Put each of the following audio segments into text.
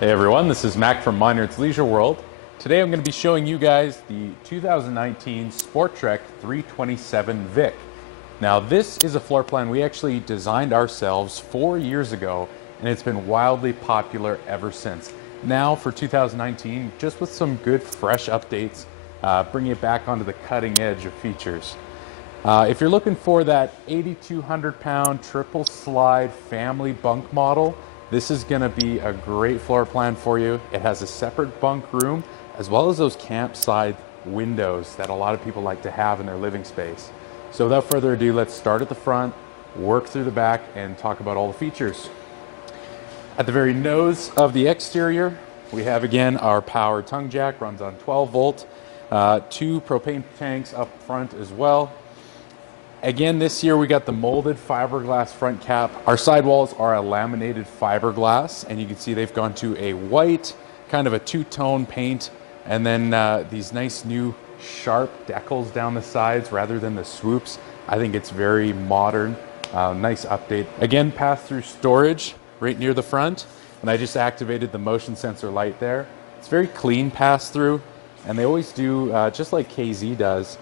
Hey everyone, this is Mac from Minard's Leisure World. Today I'm going to be showing you guys the 2019 Sporttrek 327 VIK. Now this is a floor plan we actually designed ourselves 4 years ago, and it's been wildly popular ever since. Now for 2019, just with some good fresh updates, bringing it back onto the cutting edge of features. If you're looking for that 8,200 pound triple slide family bunk model, this is going to be a great floor plan for you. It has a separate bunk room as well as those campsite windows that a lot of people like to have in their living space. So without further ado, let's start at the front, work through the back, and talk about all the features. At the very nose of the exterior, we have again our power tongue jack, runs on 12 volt, 2 propane tanks up front as well. Again, this year we got the molded fiberglass front cap. Our sidewalls are a laminated fiberglass, and you can see they've gone to a white, kind of a two-tone paint, and then these nice new sharp decals down the sides rather than the swoops. I think it's very modern, nice update. Again, pass-through storage right near the front, and I just activated the motion sensor light there. It's very clean pass-through, and they always do, just like KZ does,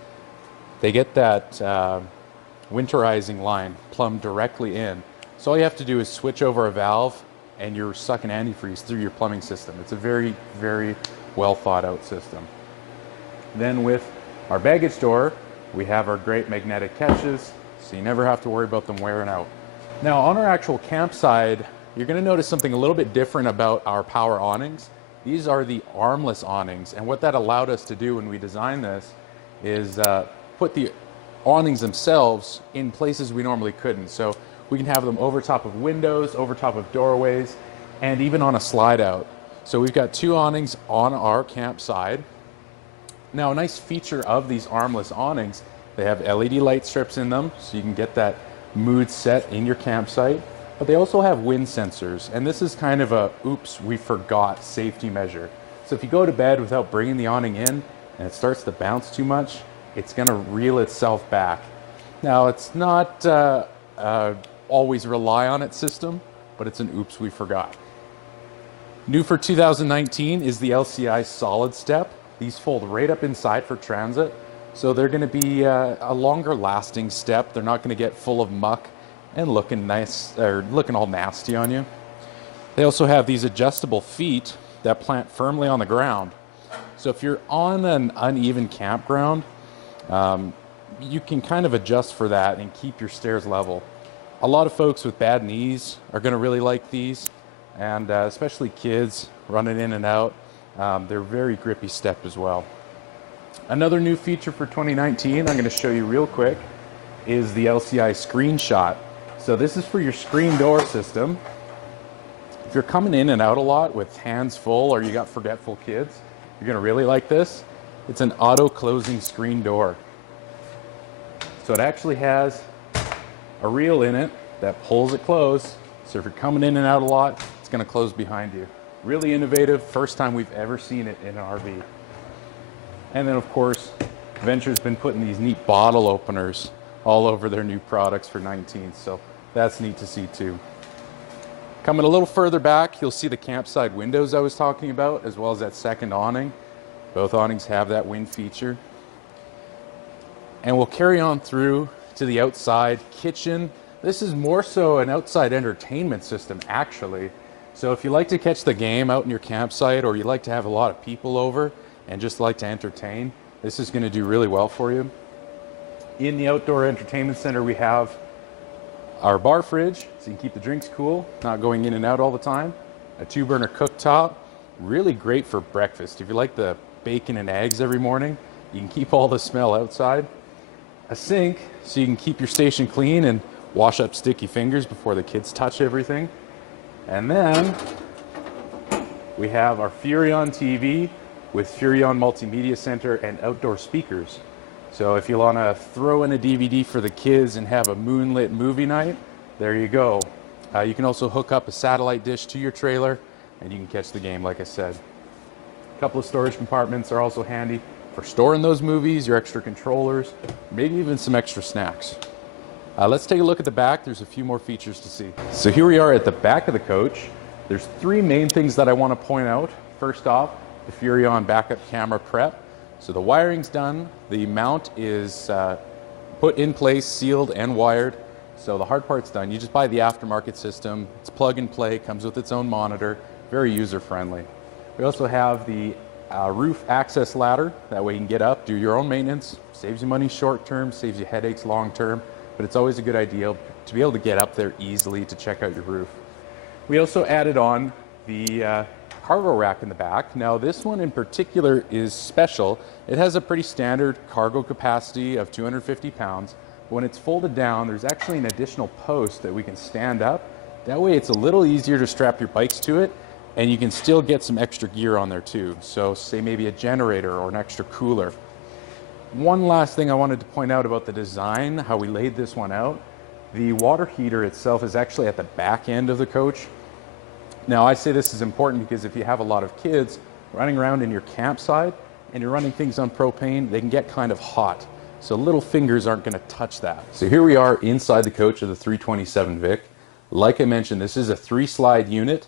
they get that winterizing line plumbed directly in. So all you have to do is switch over a valve and you're sucking antifreeze through your plumbing system. It's a very, very well thought out system. Then with our baggage door, we have our great magnetic catches, so you never have to worry about them wearing out. Now on our actual campsite, you're going to notice something a little bit different about our power awnings. These are the armless awnings, and what that allowed us to do when we designed this is put the awnings themselves in places we normally couldn't. So we can have them over top of windows, over top of doorways, and even on a slide out. So we've got 2 awnings on our campsite. Now a nice feature of these armless awnings, they have LED light strips in them, so you can get that mood set in your campsite. But they also have wind sensors, and this is kind of a oops, we forgot safety measure. So if you go to bed without bringing the awning in and it starts to bounce too much, it's going to reel itself back. Now it's not always rely on it system, but it's an oops we forgot. New for 2019 is the LCI solid step. These fold right up inside for transit, so they're going to be a longer lasting step. They're not going to get full of muck and looking nice or looking all nasty on you. They also have these adjustable feet that plant firmly on the ground. So if you're on an uneven campground, you can kind of adjust for that and keep your stairs level. A lot of folks with bad knees are going to really like these, and especially kids running in and out. They're very grippy step as well. Another new feature for 2019 I'm going to show you real quick is the LCI screenshot. So this is for your screen door system. If you're coming in and out a lot with hands full or you got forgetful kids, you're going to really like this. It's an auto closing screen door. So it actually has a reel in it that pulls it closed. So if you're coming in and out a lot, it's going to close behind you. Really innovative, first time we've ever seen it in an RV. And then of course, Venture's been putting these neat bottle openers all over their new products for 19, so that's neat to see too. Coming a little further back, you'll see the campsite windows I was talking about, as well as that second awning. Both awnings have that wind feature. And we'll carry on through to the outside kitchen. This is more so an outside entertainment system, actually. So if you like to catch the game out in your campsite, or you like to have a lot of people over and just like to entertain, this is going to do really well for you. In the outdoor entertainment center, we have our bar fridge, so you can keep the drinks cool, not going in and out all the time. A 2-burner cooktop, really great for breakfast. If you like the bacon and eggs every morning, you can keep all the smell outside. A sink, so you can keep your station clean and wash up sticky fingers before the kids touch everything. And then we have our Furrion TV with Furrion Multimedia Center and outdoor speakers. So if you want to throw in a DVD for the kids and have a moonlit movie night, there you go. You can also hook up a satellite dish to your trailer and you can catch the game, like I said. A couple of storage compartments are also handy for storing those movies, your extra controllers, maybe even some extra snacks. Let's take a look at the back. There's a few more features to see. So here we are at the back of the coach. There's three main things that I want to point out. First off, the Furrion backup camera prep. So the wiring's done, the mount is put in place, sealed and wired. So the hard part's done. You just buy the aftermarket system. It's plug and play, comes with its own monitor, very user friendly. We also have the roof access ladder. That way you can get up, do your own maintenance, saves you money short term, saves you headaches long term, but it's always a good idea to be able to get up there easily to check out your roof. We also added on the cargo rack in the back. Now this one in particular is special. It has a pretty standard cargo capacity of 250 pounds. When it's folded down, there's actually an additional post that we can stand up. That way it's a little easier to strap your bikes to it, and you can still get some extra gear on there too. So say maybe a generator or an extra cooler. One last thing I wanted to point out about the design, how we laid this one out. The water heater itself is actually at the back end of the coach. Now I say this is important because if you have a lot of kids running around in your campsite and you're running things on propane, they can get kind of hot. So little fingers aren't going to touch that. So here we are inside the coach of the 327 VIK. Like I mentioned, this is a 3-slide unit.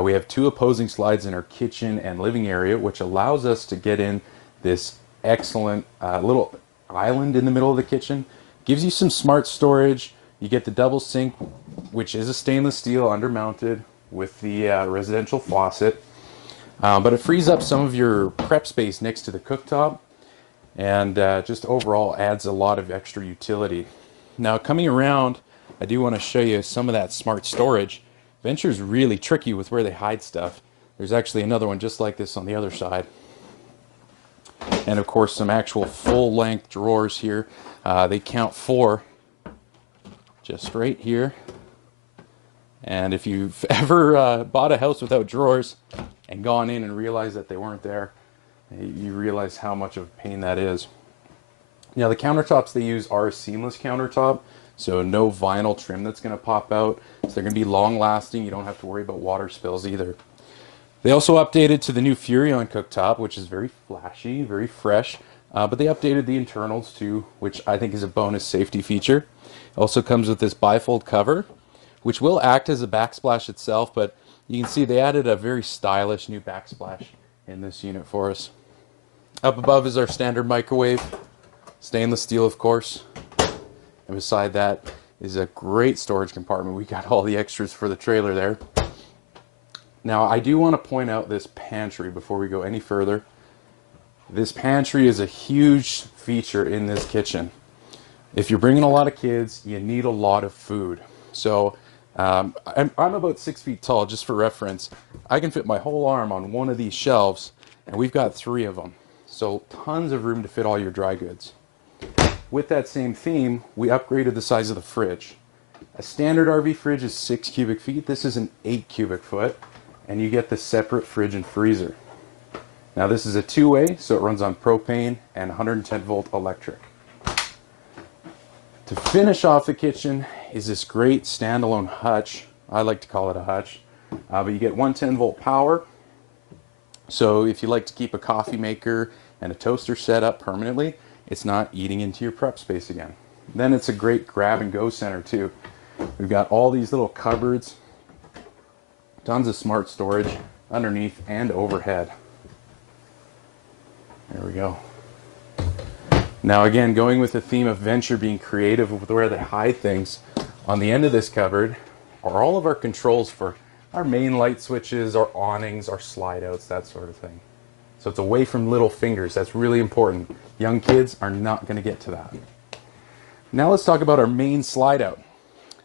We have 2 opposing slides in our kitchen and living area, which allows us to get in this excellent little island in the middle of the kitchen. Gives you some smart storage. You get the double sink, which is a stainless steel undermounted with the residential faucet. But it frees up some of your prep space next to the cooktop, and just overall adds a lot of extra utility. Now coming around, I do want to show you some of that smart storage. Venture's really tricky with where they hide stuff. There's actually another one just like this on the other side. And of course some actual full-length drawers here. They count 4 just right here. And if you've ever bought a house without drawers and gone in and realized that they weren't there, you realize how much of a pain that is. Now the countertops they use are a seamless countertop, so no vinyl trim that's going to pop out. So they're going to be long lasting. You don't have to worry about water spills either. They also updated to the new Furrion cooktop, which is very flashy, very fresh, but they updated the internals too, which I think is a bonus safety feature. It also comes with this bifold cover, which will act as a backsplash itself, but you can see they added a very stylish new backsplash in this unit for us. Up above is our standard microwave, stainless steel of course, and beside that is a great storage compartment. We got all the extras for the trailer there. Now I do want to point out this pantry before we go any further. This pantry is a huge feature in this kitchen. If you're bringing a lot of kids, you need a lot of food. So I'm about 6 feet tall, just for reference. I can fit my whole arm on one of these shelves, and we've got 3 of them. So tons of room to fit all your dry goods. With that same theme, we upgraded the size of the fridge. A standard RV fridge is 6 cubic feet. This is an 8 cubic foot, and you get the separate fridge and freezer. Now this is a 2-way, so it runs on propane and 110 volt electric. To finish off the kitchen is this great standalone hutch. I like to call it a hutch, but you get 110 volt power. So if you like to keep a coffee maker and a toaster set up permanently, it's not eating into your prep space again. Then it's a great grab and go center too. We've got all these little cupboards, tons of smart storage underneath and overhead. There we go. Now again, going with the theme of Venture being creative with where they hide things, on the end of this cupboard are all of our controls for our main light switches, our awnings, our slide outs, that sort of thing. So it's away from little fingers. That's really important. Young kids are not going to get to that. Now let's talk about our main slide out.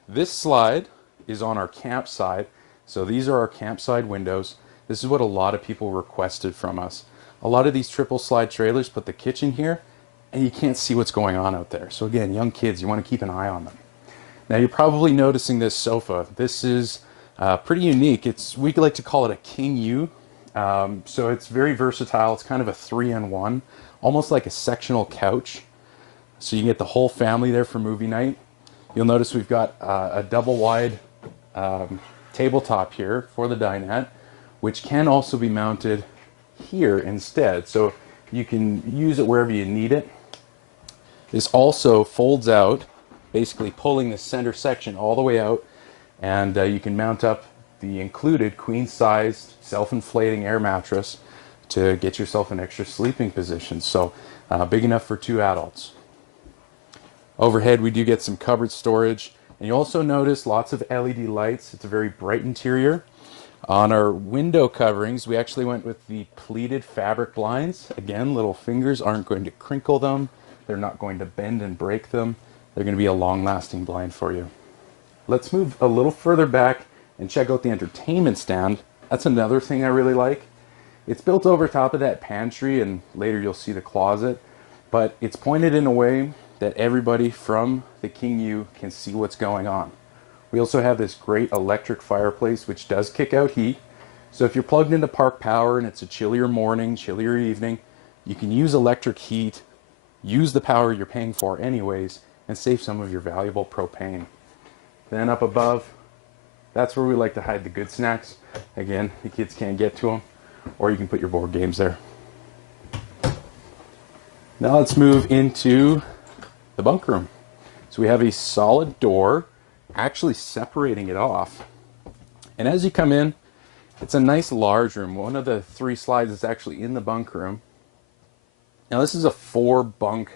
This slide is on our campsite. So these are our campsite windows. This is what a lot of people requested from us. A lot of these triple slide trailers put the kitchen here, and you can't see what's going on out there. So again, young kids, you want to keep an eye on them. Now you're probably noticing this sofa. This is pretty unique. We like to call it a King U. So it's very versatile. It's kind of a 3-in-1, almost like a sectional couch. So you get the whole family there for movie night. You'll notice we've got a double wide tabletop here for the dinette, which can also be mounted here instead. So you can use it wherever you need it. This also folds out, basically pulling the center section all the way out, and you can mount up the included queen-sized self-inflating air mattress to get yourself an extra sleeping position. So big enough for 2 adults. Overhead we do get some cupboard storage, and you also notice lots of LED lights. It's a very bright interior. On our window coverings, we actually went with the pleated fabric blinds. Again, little fingers aren't going to crinkle them. They're not going to bend and break them. They're going to be a long-lasting blind for you. Let's move a little further back and check out the entertainment stand. That's another thing I really like. It's built over top of that pantry, and later you'll see the closet, but it's pointed in a way that everybody from the King U can see what's going on. We also have this great electric fireplace which does kick out heat. So if you're plugged into park power and it's a chillier morning, chillier evening, you can use electric heat, use the power you're paying for anyways, and save some of your valuable propane. Then up above, that's where we like to hide the good snacks. Again, the kids can't get to them, or you can put your board games there. Now let's move into the bunk room. So we have a solid door actually separating it off, and as you come in, it's a nice large room. One of the 3 slides is actually in the bunk room. Now this is a 4 bunk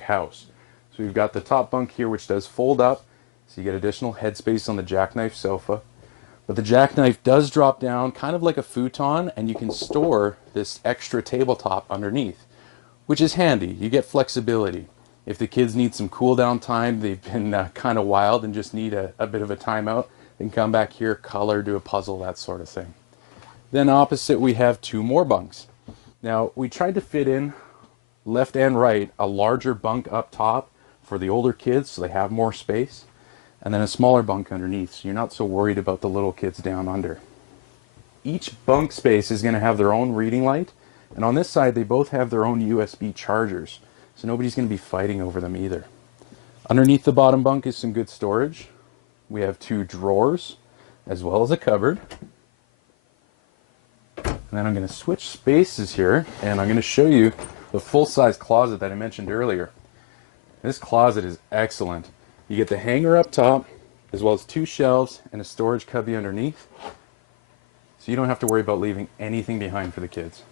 house. So we've got the top bunk here which does fold up, so you get additional headspace on the jackknife sofa, but the jackknife does drop down kind of like a futon, and you can store this extra tabletop underneath, which is handy. You get flexibility. If the kids need some cool down time, they've been kind of wild and just need a bit of a timeout, they can come back here, color, do a puzzle, that sort of thing. Then opposite we have 2 more bunks. Now we tried to fit in left and right a larger bunk up top for the older kids so they have more space, and then a smaller bunk underneath so you're not so worried about the little kids down under. Each bunk space is going to have their own reading light, and on this side they both have their own USB chargers. So nobody's going to be fighting over them either. Underneath the bottom bunk is some good storage. We have 2 drawers as well as a cupboard. And then I'm going to switch spaces here, and I'm going to show you the full-size closet that I mentioned earlier. This closet is excellent. You get the hanger up top as well as 2 shelves and a storage cubby underneath. So you don't have to worry about leaving anything behind for the kids.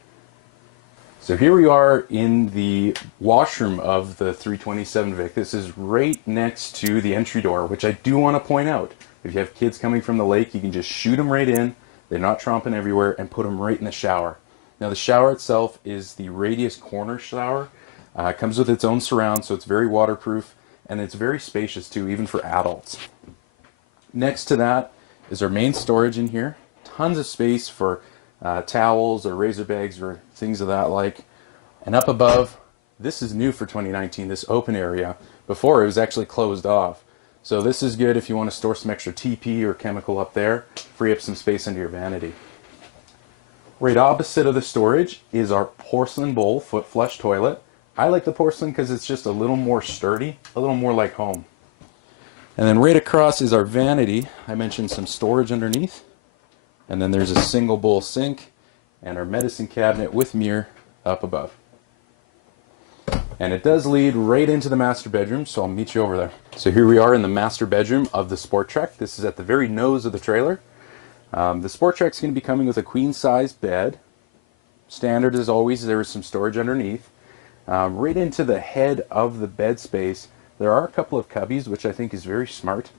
So here we are in the washroom of the 327 VIK. This is right next to the entry door, which I do want to point out. If you have kids coming from the lake, you can just shoot them right in. They're not tromping everywhere, and put them right in the shower. Now the shower itself is the radius corner shower. It comes with its own surround, so it's very waterproof, and it's very spacious too, even for adults. Next to that is our main storage in here. Tons of space for towels or razor bags or things of that like. And up above, this is new for 2019, this open area. Before it was actually closed off. So this is good if you want to store some extra TP or chemical up there, free up some space under your vanity. Right opposite of the storage is our porcelain bowl foot flush toilet. I like the porcelain because it's just a little more sturdy, a little more like home. And then right across is our vanity. I mentioned some storage underneath. And then there's a single bowl sink and our medicine cabinet with mirror up above. And it does lead right into the master bedroom, so I'll meet you over there. So here we are in the master bedroom of the Sporttrek. This is at the very nose of the trailer. The Sporttrek's going to be coming with a queen-size bed. Standard as always, there is some storage underneath. Right into the head of the bed space, there are a couple of cubbies, which I think is very smart.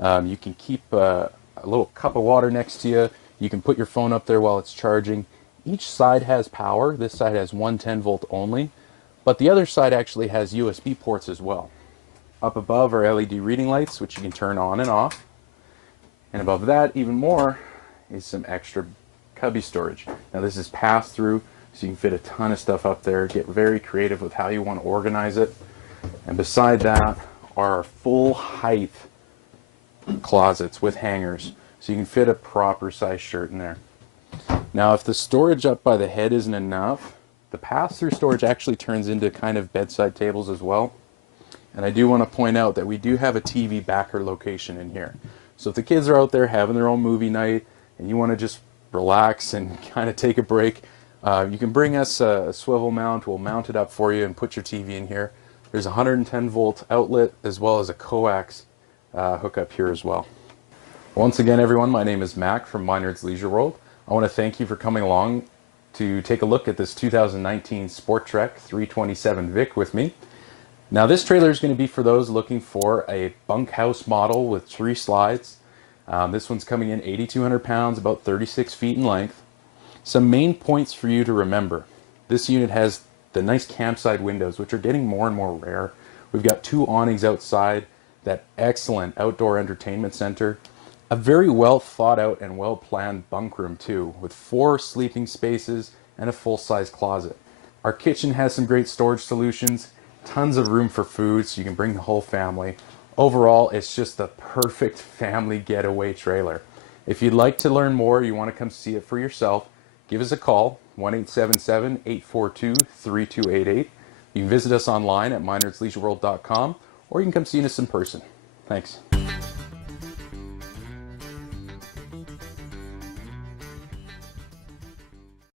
You can keep a little cup of water next to you. You can put your phone up there while it's charging. Each side has power. This side has 110 volt only, but the other side actually has USB ports as well. Up above are LED reading lights, which you can turn on and off. And above that, even more, is some extra cubby storage. Now this is pass-through, so you can fit a ton of stuff up there. Get very creative with how you want to organize it. And beside that are our full height closets with hangers, so you can fit a proper size shirt in there. Now if the storage up by the head isn't enough, the pass-through storage actually turns into kind of bedside tables as well. And I do want to point out that we do have a TV backer location in here. So if the kids are out there having their own movie night and you want to just relax and kind of take a break, you can bring us a swivel mount. We'll mount it up for you and put your TV in here. There's a 110 volt outlet as well as a coax hookup here as well. Once again, everyone, my name is Mac from Minard's Leisure World. I want to thank you for coming along to take a look at this 2019 Sporttrek 327 VIK with me. Now, this trailer is going to be for those looking for a bunkhouse model with 3 slides. This one's coming in 8,200 pounds, about 36 feet in length. Some main points for you to remember. This unit has the nice campside windows, which are getting more and more rare. We've got 2 awnings outside, that excellent outdoor entertainment center, a very well thought out and well planned bunk room too, with 4 sleeping spaces and a full-size closet. Our kitchen has some great storage solutions, tons of room for food so you can bring the whole family. Overall, it's just the perfect family getaway trailer. If you'd like to learn more, you want to come see it for yourself, give us a call, 1-877-842-3288. You can visit us online at minardsleisureworld.com, or you can come see us in person. Thanks.